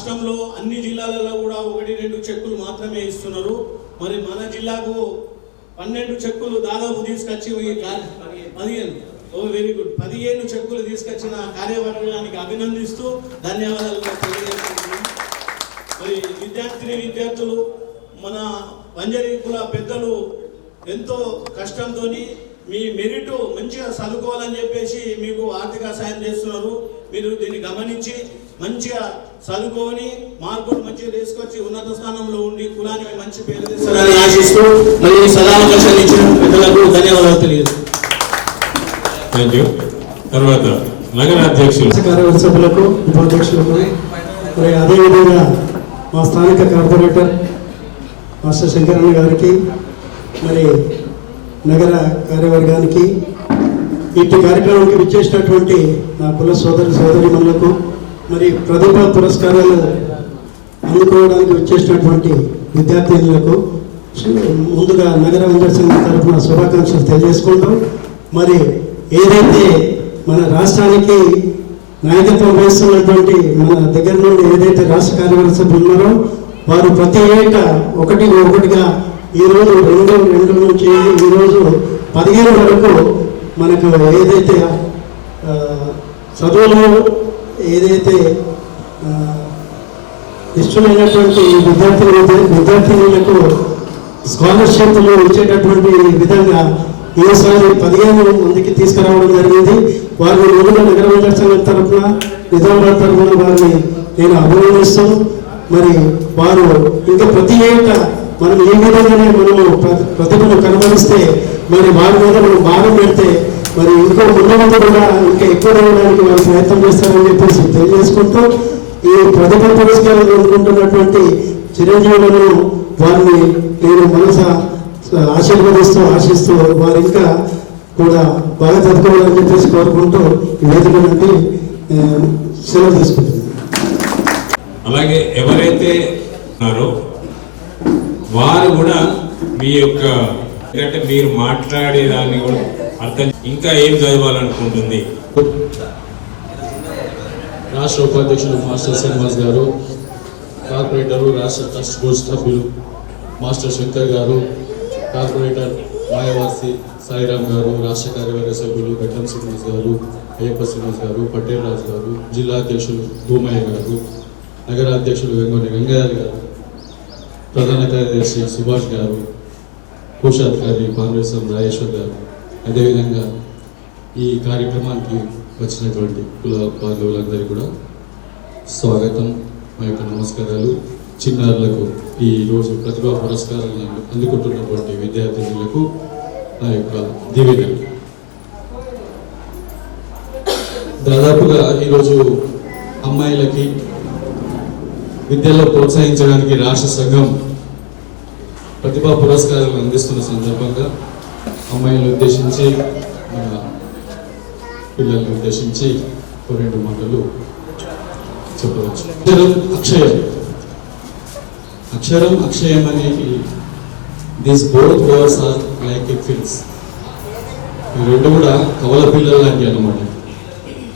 రాష్ట్రంలో అన్ని జిల్లాలలో కూడా ఒకటి రెండు చెక్కులు మాత్రమే ఇస్తున్నారు. మరి మన జిల్లాకు పన్నెండు చెక్కులు దాదాపు తీసుకొచ్చి పదిహేను. Oh very good. పదిహేను చెక్కులు తీసుకొచ్చిన కార్యవర్గానికి అభినందిస్తూ ధన్యవాదాలు మరి విద్యార్థిని విద్యార్థులు మన వంజరి కుల పెద్దలు ఎంతో కష్టంతో మీ మెరిట్ మంచిగా చదువుకోవాలని చెప్పేసి మీకు ఆర్థిక సాయం చేస్తున్నారు. మీరు దీన్ని గమనించి మంచిగా చదువుకొని మార్కులు మంచిగా తీసుకొచ్చి ఉన్నత స్థానంలో ఉండి కులానికి మంచి పేరు తెస్తారని ఆశిస్తూ మరి ఈ సదావకాశాన్ని ఇచ్చిన పెద్దలకు ధన్యవాదాలు తెలియదు. థ్యాంక్ యూ తర్వాత నగర అధ్యక్షులు. కార్యవర్గ సభ్యులకు ఉపాధ్యక్షులకు మరి అదేవిధంగా మా స్థానిక కార్పొరేటర్ మాస్టర్ శంకరన్న గారికి మరి నగర కార్యవర్గానికి ఇట్టి కార్యక్రమానికి విచ్చేసినటువంటి నా కుల సోదరి సోదరిమణులకు మరి ప్రతిభా పురస్కారాలు అందుకోవడానికి వచ్చేసినటువంటి విద్యార్థినులకు ముందుగా నగర విద్యా తరఫున శుభాకాంక్షలు తెలియజేసుకుంటాం మరి ఏదైతే మన రాష్ట్రానికి నాయకత్వం వహిస్తున్నటువంటి మన దగ్గర నుండి ఏదైతే రాష్ట్ర కార్యవర్గ సభ్యులు ఉన్నారో వారు ప్రతి ఏటా ఒకటి ఒకటిగా ఈరోజు రెండు రెండు నుంచి ఈరోజు పదిహేను వరకు మనకు ఏదైతే చదువులు ఏదైతే ఇష్టమైనటువంటి విద్యార్థులు విద్యార్థినులకు స్కాలర్షిప్లు ఇచ్చేటటువంటి విధంగా ఈసారి పదిహేను మందికి తీసుకురావడం జరిగింది. వారిని ముందుగా నగర మండల సంఘం తరఫున నిజామాబాద్ తరఫున వారిని నేను అభినందిస్తాను. మరి వారు ఇంకా ప్రతి ఏటా మనం ఏ విధంగానే మనము ప్రతిభను కనబరిస్తే మరి వారి మీద మనం భారం పెడితే మరి ఇంకో ముందు కూడా ఇంకా ఎక్కువ రావడానికి వారు ప్రయత్నం చేస్తారని చెప్పేసి తెలియజేసుకుంటూ ఈ ప్రతిభ పురస్కారం అందుకుంటున్నటువంటి చిరంజీవులను వారిని నేను మనస ఆశీర్వదిస్తూ ఆశిస్తూ వారు ఇంకా కూడా బాగా చదువుకోవాలని చెప్పేసి కోరుకుంటూ ఈ వేదిక నుండి సెలవు తీసుకుంటున్నాను. అలాగే ఎవరైతే ఉన్నారో వారు కూడా మీ యొక్క ఎందుకంటే మీరు మాట్లాడేదాన్ని కూడా అర్థం ఇంకా ఏం చదవాలనుకుంటుంది? రాష్ట్ర ఉపాధ్యక్షులు మాస్టర్ శ్రీనివాస్ గారు కార్పొరేటరు రాష్ట్ర ట్రస్ట్ బోర్డు సభ్యులు మాస్టర్ శంకర్ గారు కార్పొరేటర్ మాయావాసి సాయిరామ్ గారు రాష్ట్ర కార్యవర్గ సభ్యులు గట్టం శ్రీనివాస్ గారు అయ్యప్ప శ్రీనివాస్ గారు పటేల్ రాజు గారు జిల్లా అధ్యక్షులు భూమయ్య గారు నగరాధ్యక్షులు అధ్యక్షులు వెంగయ్య గారు ప్రధాన కార్యదర్శి సుభాష్ గారు కోశాధికారి కాంగ్రెస్ రాజేశ్వర్ గారు అదేవిధంగా ఈ కార్యక్రమానికి వచ్చినటువంటి కుల బాంధవులందరికీ కూడా స్వాగతం. మా యొక్క నమస్కారాలు. చిన్నారులకు ఈ రోజు ప్రతిభా పురస్కారాలను అందుకుంటున్నటువంటి విద్యార్థినులకు నా యొక్క దీవెనలు దాదాపుగా ఈరోజు అమ్మాయిలకి విద్యలో ప్రోత్సహించడానికి రాష్ట్ర సంఘం ప్రతిభా పురస్కారాలు అందిస్తున్న సందర్భంగా అమ్మాయిలను ఉద్దేశించి మన పిల్లల్ని ఉద్దేశించి ఒక రెండు మాటలు చెప్పవచ్చు. అక్షరం అక్షయం. అక్షరం అక్షయం అనేది this both words are like a fills ఈ రెండు కూడా కవల పిల్లలు లాంటివి అనమాట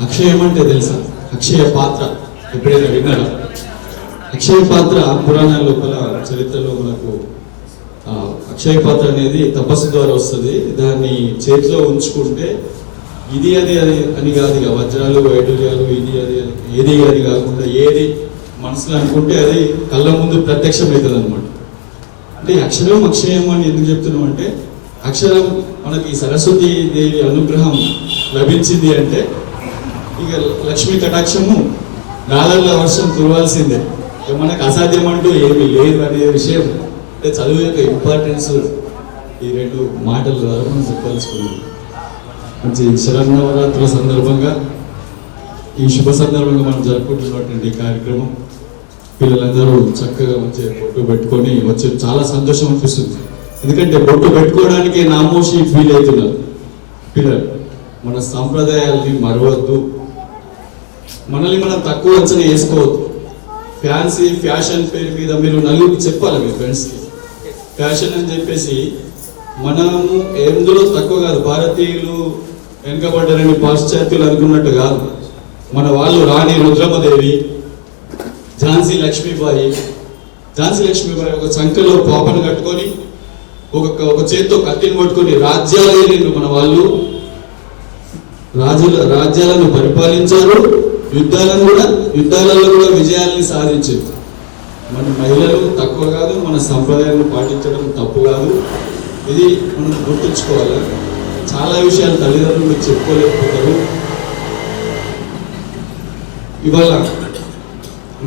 అక్షయం అంటే తెలుసా? అక్షయ పాత్ర. ఎప్పుడైనా విన్నారా? అక్షయ పాత్ర పురాణాల లోపల చరిత్రలో మనకు అక్షయ పాత్ర అనేది తపస్సు ద్వారా వస్తుంది. దాన్ని చేతిలో ఉంచుకుంటే ఇది అది అని అని కాదు ఇక. వజ్రాలు వైడూర్యాలు ఇది అది అని ఏది అది కాకుండా ఏది మనసులో అనుకుంటే అది కళ్ళ ముందు ప్రత్యక్షం అవుతుంది అనమాట అంటే ఈ అక్షరం అక్షయం అని ఎందుకు చెప్తున్నాం అంటే అక్షరం మనకి సరస్వతి దేవి అనుగ్రహం లభించింది అంటే ఇక లక్ష్మీ కటాక్షము నాలుగుల వర్షం కురవాల్సిందే ఇక మనకు అసాధ్యం అంటూ ఏమీ లేదు అనే విషయం. అంటే చదువు యొక్క ఇంపార్టెన్స్ ఈ రెండు మాటల ద్వారా మనం చెప్పాల్సుకున్నాం మంచి శరన్నవరాత్రుల సందర్భంగా ఈ శుభ సందర్భంగా మనం జరుపుకుంటున్నటువంటి కార్యక్రమం పిల్లలందరూ చక్కగా మంచిగా బొట్టు పెట్టుకొని వచ్చి చాలా సంతోషం అనిపిస్తుంది. ఎందుకంటే బొట్టు పెట్టుకోవడానికి నామోషి ఫీల్ అవుతున్నారు. పిల్లలు మన సాంప్రదాయాల్ని మరవద్దు. మనల్ని మనం తక్కువ అంచనా వేసుకోవద్దు. ఫ్యాన్సీ ఫ్యాషన్ పేరు మీద మీరు నలుగురికి చెప్పాలి మీ ఫ్రెండ్స్కి ఫ్యాషన్ అని చెప్పేసి మనము ఎందులో తక్కువ కాదు భారతీయులు వెనుకబడ్డారని పాశ్చాత్యులు అనుకున్నట్టు కాదు. మన వాళ్ళు రాణి రుద్రమదేవి ఝాన్సీ లక్ష్మీబాయి ఝాన్సీ లక్ష్మీబాయి ఒక సంఖ్యలో పాపను కట్టుకొని ఒక ఒక చేత్తో కత్తిని పట్టుకొని రాజ్యాలు మన వాళ్ళు రాజుల రాజ్యాలను పరిపాలించారు యుద్ధాలను కూడా యుద్ధాలలో కూడా విజయాలని సాధించారు. మన మహిళలు తక్కువ కాదు మన సంప్రదాయాలను పాటించడం తప్పు కాదు. ఇది మనం గుర్తుంచుకోవాలి. చాలా విషయాలు తల్లిదండ్రులు చెప్పుకోలేకపోతారు. ఇవాళ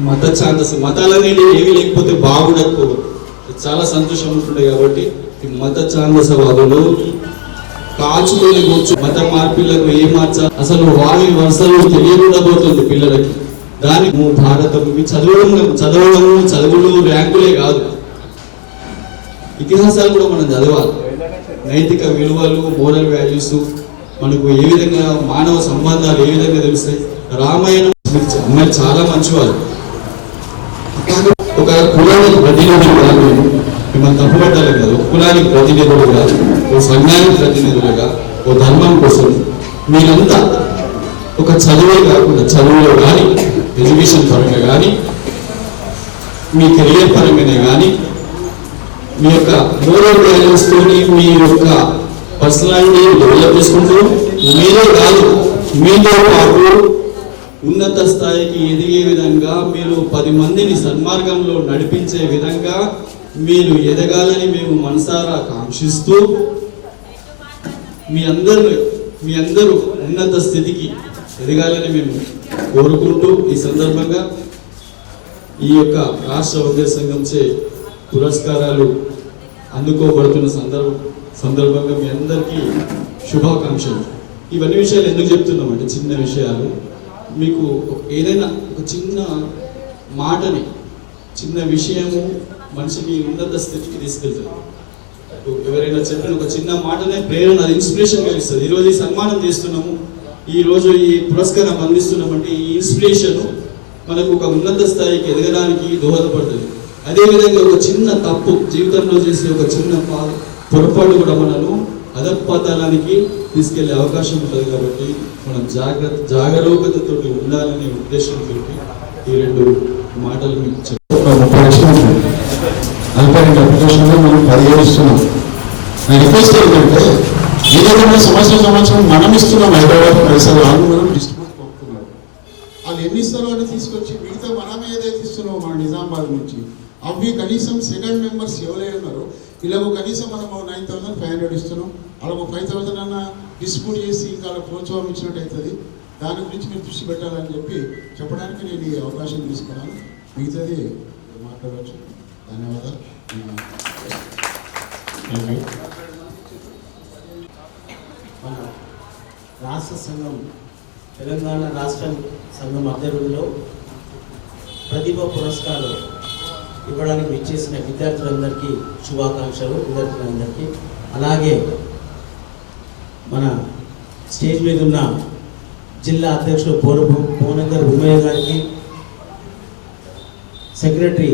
మత ఛాందస్ మతాలనేవి ఏమీ లేకపోతే బాగుండకపోవు. చాలా సంతోషం ఉంటుండే కాబట్టి ఈ మత ఛాందసవాదులు కాచుకొని కూర్చు మత మార్పిళ్ళకు ఏం మార్చాలి? అసలు వారి వరుసలు తెలియకుండా పోతుంది పిల్లలకి. దాని భారతం ఇవి చదవడం చదవడము చదువులు ర్యాంకులే కాదు. ఇతిహాసాలు కూడా మనం చదవాలి. నైతిక విలువలు మోరల్ వాల్యూస్ మనకు ఏ విధంగా మానవ సంబంధాలు ఏ విధంగా తెలుస్తాయి? రామాయణం అమ్మాయి చాలా మంచివారు ఒక కులానికి ప్రతినిధులు కాదు మిమ్మల్ని తప్పుపట్టాలి కాదు. కులానికి ప్రతినిధులుగా ఓ సంఘానికి ప్రతినిధులుగా ఓ ధర్మం కోసం మీరంతా ఒక చదువే కాకుండా చదువులో కానీ ఎడ్యుకేషన్ పరంగా కానీ మీ కెరియర్ పరంగానే కానీ మీ యొక్క మోరల్ వాల్యూస్ మీ యొక్క పర్సనాలిటీ డెవలప్ చేసుకుంటూ మీరే కాదు మీతో పాటు ఉన్నత స్థాయికి ఎదిగే విధంగా మీరు పది మందిని సన్మార్గంలో నడిపించే విధంగా మీరు ఎదగాలని మేము మనసారా కాంక్షిస్తూ మీ అందరూ మీ అందరూ ఉన్నత స్థితికి ఎదగాలని మేము కోరుకుంటూ ఈ సందర్భంగా ఈ యొక్క రాష్ట్ర ఉద్యోగ సంఘంచే పురస్కారాలు అందుకోబడుతున్న సందర్భ సందర్భంగా మీ అందరికీ శుభాకాంక్షలు. ఇవన్నీ విషయాలు ఎందుకు చెప్తున్నామంటే చిన్న విషయాలు. మీకు ఒక- ఏదైనా ఒక చిన్న మాటని చిన్న విషయము మనిషిని ఉన్నత స్థితికి తీసుకెళ్తుంది. ఎవరైనా చెప్పిన ఒక చిన్న మాటనే ప్రేరణ అది ఇన్స్పిరేషన్ కలిగిస్తుంది ఈరోజు ఈ సన్మానం చేస్తున్నాము. ఈ రోజు ఈ పురస్కారం అందిస్తున్నామంటే ఈ ఇన్స్పిరేషన్ మనకు ఒక ఉన్నత స్థాయికి ఎదగడానికి దోహదపడుతుంది అదేవిధంగా ఒక చిన్న తప్పు జీవితంలో చేసే ఒక చిన్న పా- పొరపాటు కూడా మనను అధపతనానికి తీసుకెళ్ళే అవకాశం ఉంటుంది కాబట్టి మనం జాగ్రత్త జాగరూకతతో ఉండాలనే ఉద్దేశంతో ఈ రెండు మాటలు మీకు మనం పరిగణిస్తున్నాం నా రిక్వెస్ట్ ఏంటంటే ఈ విధంగా సంవత్సరం సంవత్సరం మనం ఇస్తున్నాం హైదరాబాద్ పైసలు వాళ్ళు మనం డిస్ట్రిబ్యూట్ పంపుతున్నాం వాళ్ళు ఎన్ని ఇస్తారో అని తీసుకొచ్చి మిగతా మనం ఏదైతే ఇస్తున్నామో మన నిజామాబాద్ నుంచి అవి కనీసం సెకండ్ మెంబర్స్ ఎవరైనా ఉన్నారో ఇలాగో కనీసం మనం నైన్ థౌసండ్ ఫైవ్ హండ్రెడ్ ఇస్తున్నాం. అలాగో ఫైవ్ థౌసండ్ అన్న డిస్ట్రిబ్యూట్ చేసి ఇంకా ప్రోత్సాహం ఇచ్చినట్టు అవుతుంది. దాని గురించి మీరు దృష్టి పెట్టాలని చెప్పి చెప్పడానికి నేను ఈ అవకాశం తీసుకున్నాను. మిగతాది మాట్లాడవచ్చు. ధన్యవాదాలు. మన రాష్ట్ర సంఘం తెలంగాణ రాష్ట్ర సంఘం ఆధ్వర్యంలో ప్రతిభ పురస్కారం ఇవ్వడానికి విచ్చేసిన విద్యార్థులందరికీ శుభాకాంక్షలు విద్యార్థులందరికీ. అలాగే మన స్టేజ్ మీద ఉన్న జిల్లా అధ్యక్షుడు పోన భువనగర్ ఉమయ్య గారికి సెక్రటరీ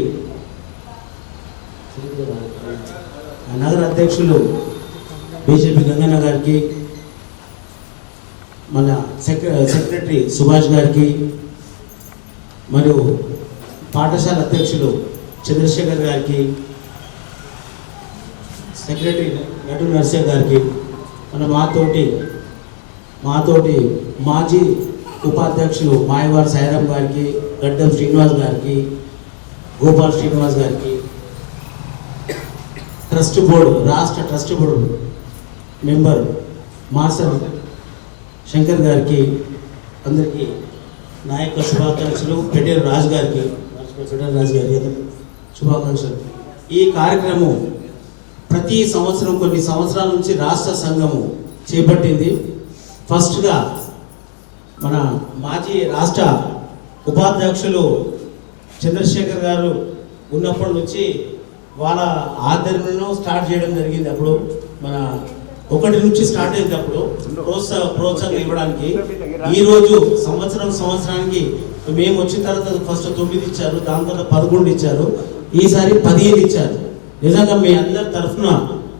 నగర అధ్యక్షులు బీజేపీ గంగన్న గారికి మన సెక్రటరీ uh, సుభాష్ గారికి మరియు పాఠశాల అధ్యక్షులు చంద్రశేఖర్ గారికి సెక్రటరీ నటు నర్సయ్య గారికి మన మాతోటి మాతోటి మాజీ ఉపాధ్యక్షులు మాయవారి సాయిరాం గారికి గడ్డం శ్రీనివాస్ గారికి గోపాల్ శ్రీనివాస్ గారికి ట్రస్ట్ బోర్డు రాష్ట్ర trust board member master Shankar గారికి అందరికీ నా యొక్క శుభాకాంక్షలు పెటేరు రాజు గారికి పెటేరు రాజు గారికి శుభాకాంక్షలు. ఈ కార్యక్రమం ప్రతి సంవత్సరం కొన్ని సంవత్సరాల నుంచి రాష్ట్ర సంఘము చేపట్టింది. ఫస్ట్గా మన మాజీ రాష్ట్ర ఉపాధ్యక్షులు చంద్రశేఖర్ గారు ఉన్నప్పటి నుంచి వాళ్ళ ఆధ్వర్యంలో స్టార్ట్ చేయడం జరిగింది. అప్పుడు మన ఒకటి నుంచి స్టార్ట్ అయినప్పుడు ప్రోత్సాహ ప్రోత్సాహం ఇవ్వడానికి ఈ రోజు సంవత్సరం సంవత్సరానికి మేము వచ్చిన తర్వాత ఫస్ట్ తొమ్మిది ఇచ్చారు దాని తర్వాత పదకొండు ఇచ్చారు ఈసారి పదిహేను ఇచ్చారు. నిజంగా మీ అందరి తరఫున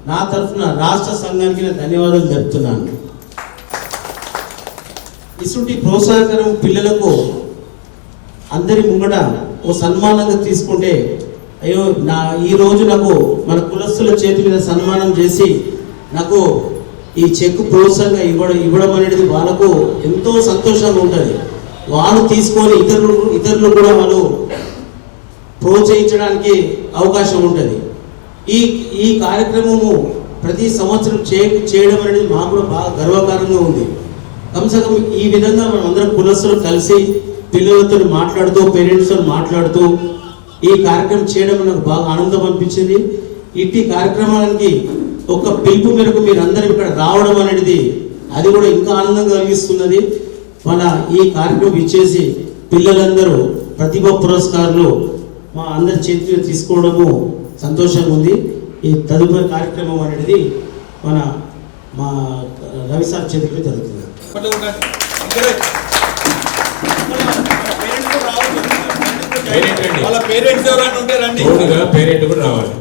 నా తరఫున రాష్ట్ర సంఘానికి నేను ధన్యవాదాలు చెప్తున్నాను ఇటువంటి ప్రోత్సాహకరం పిల్లలకు అందరి ముంగట ఓ సన్మానంగా తీసుకుంటే అయ్యో నా ఈ రోజు నాకు మన కులస్తుల చేతి మీద సన్మానం చేసి నాకు ఈ చెక్ ప్రోత్సాహంగా ఇవ్వడం ఇవ్వడం అనేది వాళ్ళకు ఎంతో సంతోషంగా ఉంటుంది. వాళ్ళు తీసుకొని ఇతరులు ఇతరులు కూడా వాళ్ళు ప్రోత్సహించడానికి అవకాశం ఉంటుంది. ఈ ఈ కార్యక్రమము ప్రతి సంవత్సరం చే చేయడం అనేది మాకు కూడా బాగా గర్వకారంగా ఉంది. కమ్సకం ఈ విధంగా మనం అందరం కులస్తులు కలిసి పిల్లలతో మాట్లాడుతూ పేరెంట్స్తో మాట్లాడుతూ ఈ కార్యక్రమం చేయడం నాకు బాగా ఆనందం అనిపించింది. ఇట్టి కార్యక్రమానికి ఒక పిలుపు మేరకు మీరు అందరం ఇక్కడ రావడం అనేది అది కూడా ఇంకా ఆనందం కలిగిస్తున్నది. మన ఈ కార్యక్రమం ఇచ్చేసి పిల్లలందరూ ప్రతిభ పురస్కారాలు మా అందరి చేతిలో తీసుకోవడము సంతోషంగా ఉంది. ఈ తదుపరి కార్యక్రమం అనేది మన మా రవి సార్ చేతిలో జరుగుతుంది. పేరెంట్ రండి. వాళ్ళ పేరెంట్స్ ఎవరైనా ఉంటే రండి. తోడుగా పేరెంట్ కూడా రావాలి.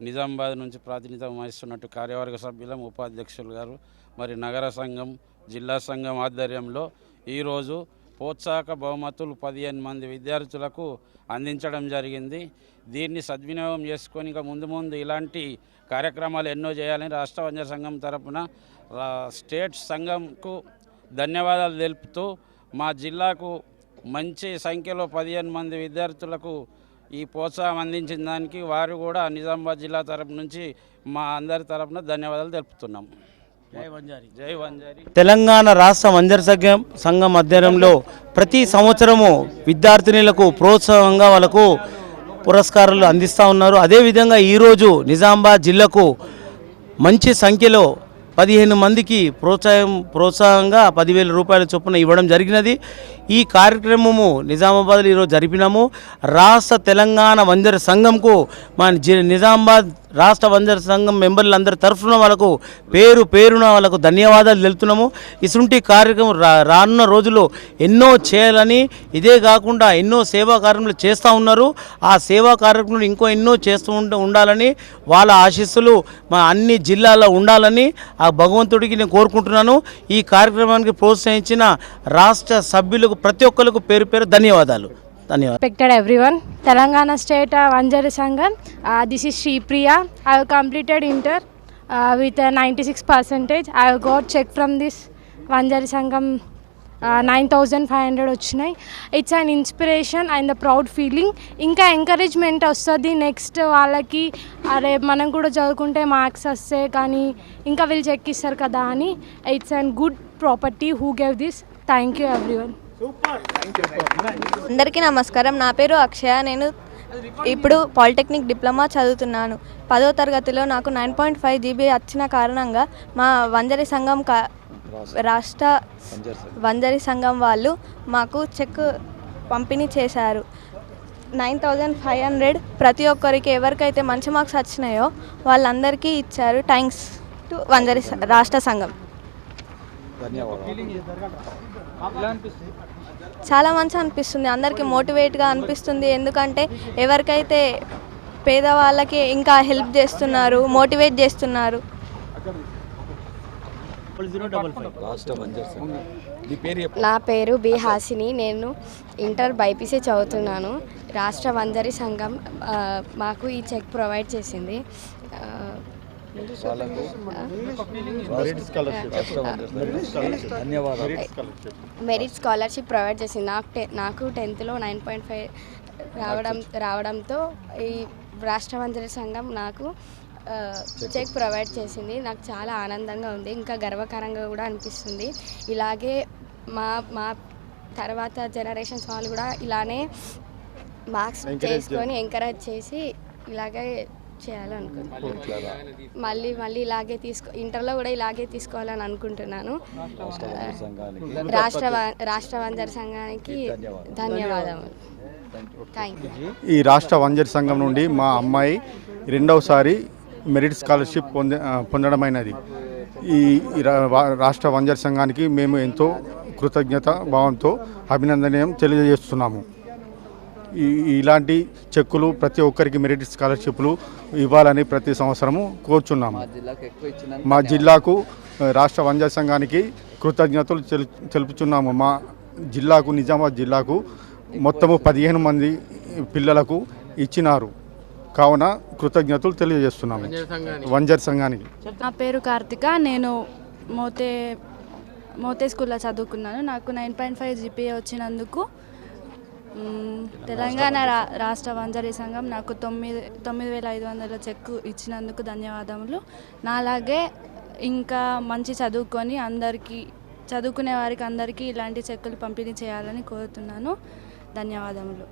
నిజామాబాద్ నుంచి ప్రాతినిధ్యం వహిస్తున్నట్టు కార్యవర్గ సభ్యులం ఉపాధ్యక్షులు గారు మరి నగర సంఘం జిల్లా సంఘం ఆధ్వర్యంలో ఈరోజు ప్రోత్సాహక బహుమతులు పదిహేను మంది విద్యార్థులకు అందించడం జరిగింది. దీన్ని సద్వినియోగం చేసుకొని ఇంకా ముందు ముందు ఇలాంటి కార్యక్రమాలు ఎన్నో చేయాలని రాష్ట్ర వంజ సంఘం తరపున స్టేట్ సంఘంకు ధన్యవాదాలు తెలుపుతూ మా జిల్లాకు మంచి సంఖ్యలో పదిహేను మంది విద్యార్థులకు ఈ ప్రోత్సాహం అందించిన దానికి వారు కూడా నిజామాబాద్ జిల్లా తరపు నుంచి మా అందరి తరపున ధన్యవాదాలు తెలుపుతున్నాం. జై వంజారి. జై వంజారి. తెలంగాణ రాష్ట్ర వంజర సంఘం సంఘం ఆధ్వర్యంలో ప్రతి సంవత్సరము విద్యార్థినులకు ప్రోత్సాహంగా వాళ్ళకు పురస్కారాలు అందిస్తూ ఉన్నారు. అదేవిధంగా ఈరోజు నిజామాబాద్ జిల్లాకు మంచి సంఖ్యలో పదిహేను మందికి ప్రోత్సాహం ప్రోత్సాహంగా పదివేల రూపాయల చొప్పున ఇవ్వడం జరిగినది. ఈ కార్యక్రమము నిజామాబాద్లో ఈరోజు జరిపినాము. రాష్ట్ర తెలంగాణ వంజర సంఘంకు మన నిజామాబాద్ రాష్ట్ర వంజర సంఘం మెంబర్లందరి తరఫున వాళ్ళకు పేరు పేరున వాళ్ళకు ధన్యవాదాలు తెలుపుతున్నాము. ఇసుంటి కార్యక్రమం రా రానున్న రోజుల్లో ఎన్నో చేయాలని ఇదే కాకుండా ఎన్నో సేవా కార్యక్రమాలు చేస్తూ ఉన్నారు. ఆ సేవా కార్యక్రమాలు ఇంకో ఎన్నో చేస్తూ ఉండాలని వాళ్ళ ఆశీస్సులు మా అన్ని జిల్లాల్లో ఉండాలని ఆ భగవంతుడికి నేను కోరుకుంటున్నాను. ఈ కార్యక్రమానికి ప్రోత్సహించిన రాష్ట్ర సభ్యులకు ప్రతి ఒక్కరికి పేరు పేరు ధన్యవాదాలు. ధన్యవాదం everyone Telangana state Vanjari Sangham this is Sripriya. I completed inter with ninety six percentage I got cheque from this Vanjari Sangham nine thousand five hundred వచ్చినాయి. It's and inspiration and the proud feeling ఇంకా encouragement వస్తుంది next వాళ్ళకి. అరే మనం కూడా చదువుకుంటే marks వస్తే కానీ ఇంకా వీళ్ళు చెక్ ఇస్తారు కదా అని. It's and good property who gave this thank you everyone అందరికీ నమస్కారం. నా పేరు అక్షయ. నేను ఇప్పుడు పాలిటెక్నిక్ డిప్లొమా చదువుతున్నాను. పదో తరగతిలో నాకు నైన్ పాయింట్ ఫైవ్ జీబీ వచ్చిన కారణంగా మా వంజరి సంఘం కా రాష్ట్ర వంజరి సంఘం వాళ్ళు మాకు చెక్ పంపిణీ చేశారు. నైన్ థౌజండ్ ఫైవ్ హండ్రెడ్ ప్రతి ఒక్కరికి ఎవరికైతే మంచి మార్క్స్ వచ్చినాయో వాళ్ళందరికీ ఇచ్చారు. థ్యాంక్స్ టు వంజరి రాష్ట్ర సంఘం. చాలా మంచిగా అనిపిస్తుంది. అందరికీ మోటివేట్గా అనిపిస్తుంది. ఎందుకంటే ఎవరికైతే పేదవాళ్ళకి ఇంకా హెల్ప్ చేస్తున్నారు మోటివేట్ చేస్తున్నారు. నా పేరు బి హాసిని. నేను ఇంటర్ బైపీసీ చదువుతున్నాను. రాష్ట్ర వంజరి సంఘం మాకు ఈ చెక్ ప్రొవైడ్ చేసింది. మెరిట్ స్కాలర్షిప్ ప్రొవైడ్ చేసింది. నాకు టె నాకు టెన్త్లో నైన్ పాయింట్ ఫైవ్ రావడం రావడంతో ఈ రాష్ట్ర వంజరి సంఘం నాకు చెక్ ప్రొవైడ్ చేసింది. నాకు చాలా ఆనందంగా ఉంది. ఇంకా గర్వకారంగా కూడా అనిపిస్తుంది. ఇలాగే మా మా తర్వాత జనరేషన్స్ వాళ్ళు కూడా ఇలానే మార్క్స్ చేసుకొని ఎంకరేజ్ చేసి ఇలాగే చేయాలనుకుంటున్నాను మళ్ళీ మళ్ళీ ఇలాగే తీసుకో ఇంటర్లో కూడా ఇలాగే తీసుకోవాలని అనుకుంటున్నాను. రాష్ట్ర రాష్ట్ర వంజర సంఘానికి ధన్యవాదములు. యూ ఈ రాష్ట్ర వంజరి సంఘం నుండి మా అమ్మాయి రెండవసారి మెరిట్ స్కాలర్షిప్ పొంద పొందడమైనది. ఈ రాష్ట్ర వంజరి సంఘానికి మేము ఎంతో కృతజ్ఞత భావంతో అభినందనీయం తెలియజేస్తున్నాము. ఇలాంటి చెక్కులు ప్రతి ఒక్కరికి మెరిట్ స్కాలర్షిప్లు ఇవ్వాలని ప్రతి సంవత్సరము కోరుచున్నాము. మా జిల్లాకు రాష్ట్ర వంజర సంఘానికి కృతజ్ఞతలు తెలు- తెలుపుచున్నాము. మా జిల్లాకు నిజామాబాద్ జిల్లాకు మొత్తము పదిహేను మంది పిల్లలకు ఇచ్చినారు. కావున కృతజ్ఞతలు తెలియజేస్తున్నాము. వంజర్ సంఘానికి. నా పేరు కార్తిక. నేను మోతే మోతే స్కూల్లో చదువుకున్నాను. నాకు నైన్ పాయింట్ ఫైవ్ జీపీఏ వచ్చినందుకు తెలంగాణ రా రాష్ట్ర వంజరీ సంఘం నాకు తొమ్మిది తొమ్మిది వేల ఐదు వందల చెక్కు ఇచ్చినందుకు ధన్యవాదములు. నాలాగే ఇంకా మంచి చదువుకొని అందరికీ చదువుకునే వారికి అందరికీ ఇలాంటి చెక్కులు పంపిణీ చేయాలని కోరుతున్నాను. ధన్యవాదములు.